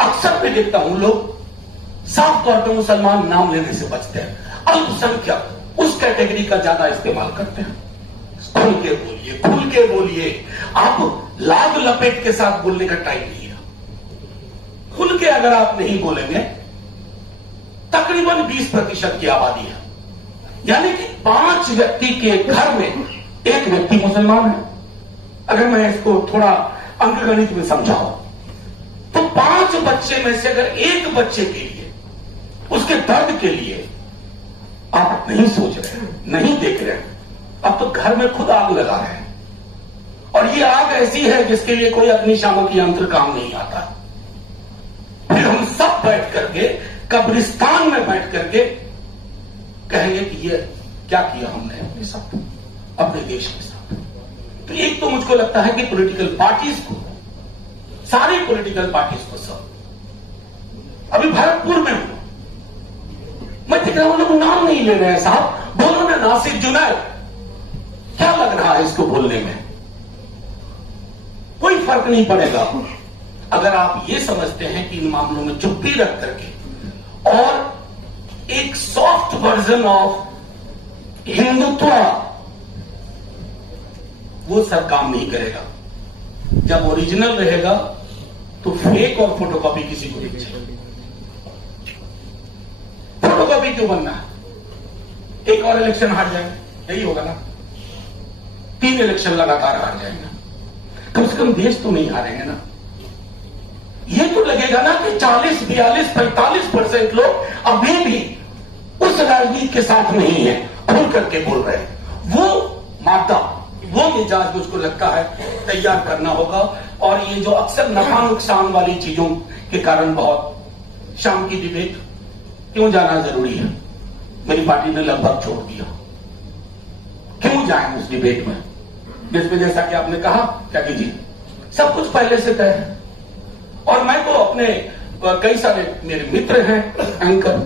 अक्सर मैं देखता हूं लोग साफ तौर पर मुसलमान नाम लेने से बचते हैं, अल्पसंख्यक उस कैटेगरी का ज्यादा इस्तेमाल करते हैं। खुल के बोलिए, खुल के बोलिए। आप लाग लपेट के साथ बोलने का टाइम नहीं है। खुल के अगर आप नहीं बोलेंगे, तकरीबन 20% की आबादी है, यानी कि 5 व्यक्ति के घर में 1 व्यक्ति मुसलमान है। अगर मैं इसको थोड़ा अंकगणित में समझाऊं तो 5 बच्चे में से अगर 1 बच्चे के लिए, उसके दर्द के लिए आप नहीं सोच रहे हैं, नहीं देख रहे हैं, अब तो घर में खुद आग लगा रहे हैं। और ये आग ऐसी है जिसके लिए कोई अग्निशामक यंत्र काम नहीं आता। फिर हम सब बैठ करके कब्रिस्तान में बैठ करके कहेंगे कि ये क्या किया हमने अपने साथ, अपने देश के साथ। तो एक तो मुझको लगता है कि पॉलिटिकल पार्टीज को, सारी पॉलिटिकल पार्टीज को, सब अभी भरतपुर में हूं मैं देख रहा हूं, लोग नाम नहीं ले रहे हैं। साहब बोलो ना, नासिर जुनैद, क्या लग रहा है इसको बोलने में? कोई फर्क नहीं पड़ेगा अगर आप ये समझते हैं कि इन मामलों में चुप्पी रख करके और एक सॉफ्ट वर्जन ऑफ हिंदुत्व, वो सब काम नहीं करेगा। जब ओरिजिनल रहेगा तो फेक और फोटोकॉपी किसी को नहीं चाहिए। फोटोकॉपी क्यों बनना है? एक और इलेक्शन हार जाएंगे, यही होगा ना। 3 इलेक्शन लगातार हार जाएंगे, कम से कम देश तो नहीं हारेंगे ना। ये तो लगेगा ना कि 40, 42, 45% लोग अभी भी उस राजनीति के साथ नहीं है, खुल करके बोल रहे हैं। वो मादा, वो मिजाज मुझको लगता है तैयार करना होगा। और ये जो अक्सर नफा नुकसान वाली चीजों के कारण बहुत शाम की डिबेट क्यों जाना जरूरी है, मेरी पार्टी ने लगभग छोड़ दिया। क्यों जाए उस डिबेट में जिसमें, जैसा कि आपने कहा क्या कीजिए, सब कुछ पहले से तय है। और मैं तो अपने कई सारे मेरे मित्र हैं एंकर,